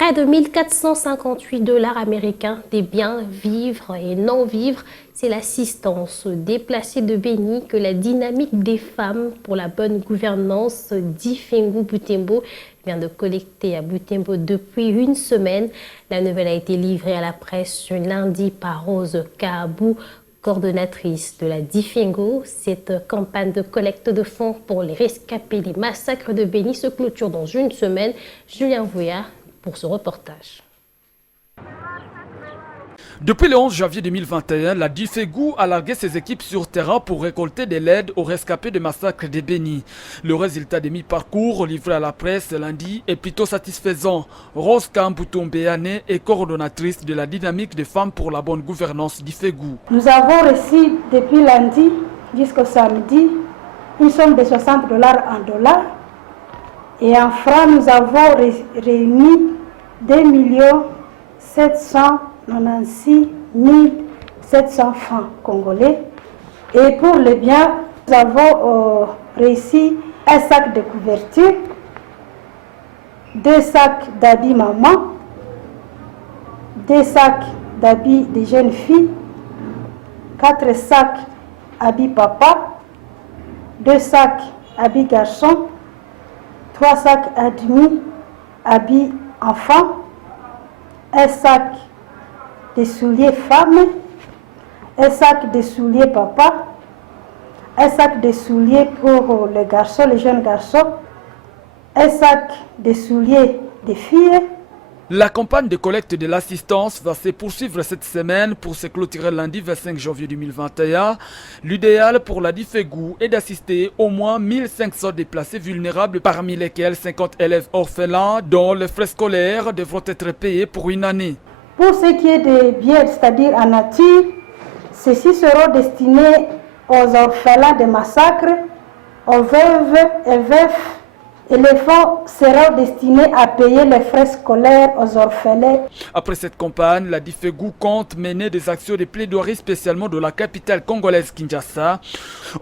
Près de 1458 dollars américains des biens, vivres et non-vivres, c'est l'assistance aux déplacés de Béni que la dynamique des femmes pour la bonne gouvernance d'Ifengou Butembo vient de collecter à Butembo depuis une semaine. La nouvelle a été livrée à la presse ce lundi par Rose Kaabou, coordonnatrice de la Difengo. Cette campagne de collecte de fonds pour les rescapés des massacres de Béni se clôture dans une semaine. Julien Vouillard pour ce reportage. Depuis le 11 janvier 2021, la Difengo a largué ses équipes sur terrain pour récolter de l'aide aux rescapés des massacres de Béni. Le résultat des mi-parcours livré à la presse lundi est plutôt satisfaisant. Rose Kaabou-Tombéane est coordonnatrice de la dynamique des femmes pour la bonne gouvernance Difengo. Nous avons reçu depuis lundi jusqu'au samedi une somme de 60 dollars en dollars. Et en francs, nous avons réuni 2 796 700 francs congolais. Et pour les biens, nous avons réussi un sac de couverture, 2 sacs d'habits maman, 2 sacs d'habits des jeunes filles, 4 sacs habits papa, 2 sacs habits garçons, 3 sacs et demi habits enfants, un sac de souliers femmes, un sac de souliers papa, un sac de souliers pour les garçons, les jeunes garçons, un sac de souliers des filles. La campagne de collecte de l'assistance va se poursuivre cette semaine pour se clôturer lundi 25 janvier 2021. L'idéal pour la Difengo est d'assister au moins 1500 déplacés vulnérables, parmi lesquels 50 élèves orphelins dont les frais scolaires devront être payés pour une année. Pour ce qui est des biens, c'est-à-dire en nature, ceux-ci seront destinés aux orphelins des massacres, aux veuves et veufs, et les fonds seront destinés à payer les frais scolaires aux orphelins. Après cette campagne, la Difengo compte mener des actions de plaidoirie spécialement de la capitale congolaise Kinshasa.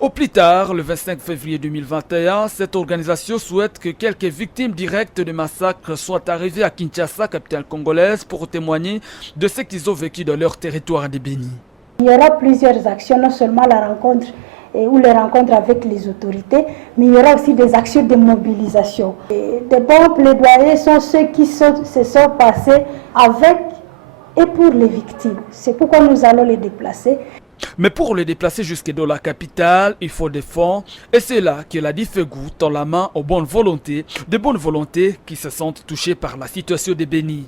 Au plus tard, le 25 février 2021, cette organisation souhaite que quelques victimes directes de massacres soient arrivées à Kinshasa, capitale congolaise, pour témoigner de ce qu'ils ont vécu dans leur territoire de Béni. Il y aura plusieurs actions, non seulement la rencontre ou les rencontres avec les autorités, mais il y aura aussi des actions de mobilisation. Et des bons plaidoyers sont ceux qui se sont passés avec et pour les victimes. C'est pourquoi nous allons les déplacer. Mais pour les déplacer jusque dans la capitale, il faut des fonds. Et c'est là que la Difengo tend la main aux bonnes volontés, des bonnes volontés qui se sentent touchées par la situation de Béni.